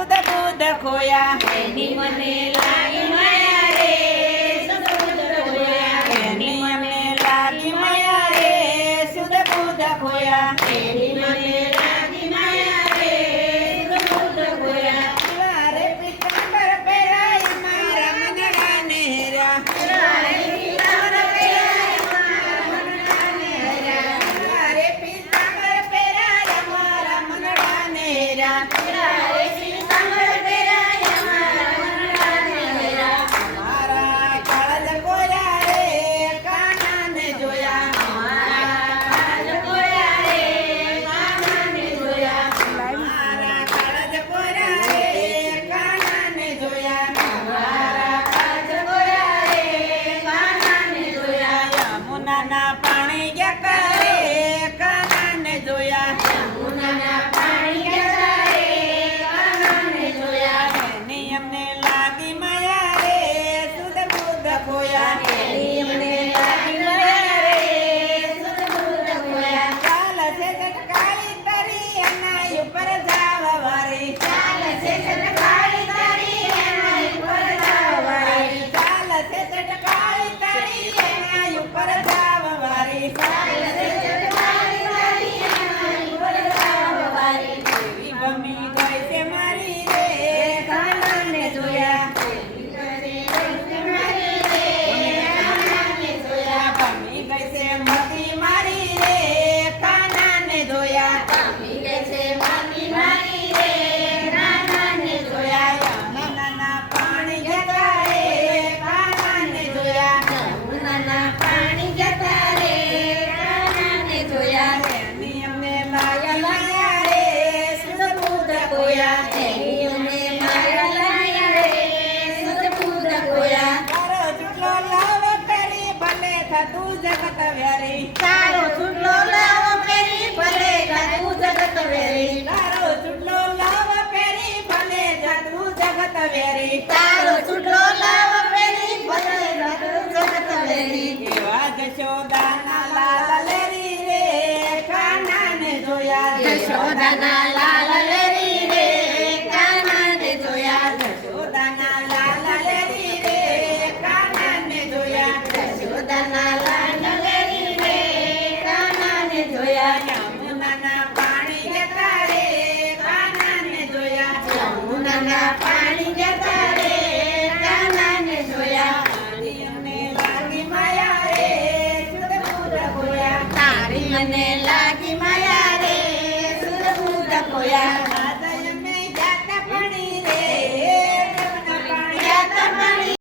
સુધ બુધ ખોયા એની મને લાગી માયા રે સુધ બુધ ખોયા એની અમને લાગી માયા રે સુધ બુધ ખોયા એની મને લાગી માયા રે સુધ બુધ ખોયા વારે પીતાંબર પહેરાય મારા મનડા નેરા વારે પીતાંબર પહેરાય મારા મારા કાળજ કોયા રે કાનાને જોયા મારા કાળજ કોયા રે કાનાને જોયા યમુનાના પાણી ગયા કરે કાનાને જોયા એની અમને લાગી માયા રે સુધ બુધ ખોયા ચાલ છે ચટકાળી તરી એના ઉપર જાવા વાળી ચાલ છે ચટકાળી તરી એના ઉપર જાવા વાળી એવી ગમી ગઈ છે મારી રે કાનાને જોયા ગમી ગઈ છે મતી મારી રે કાનાને જોયા યમુનાના પાણી જતા રે કાનાને જોયા એની અમને માયા લાયા રે સુધ બુધ ખોયા તારો ચૂટલો લાવ કરી ભલે થતું જગત વ્યારી તારો ચૂટલો લાવ કરી ભલે થતું જગત વ્યારી એવા જશોદાના લાલ લેરી રે કાનાને જોયા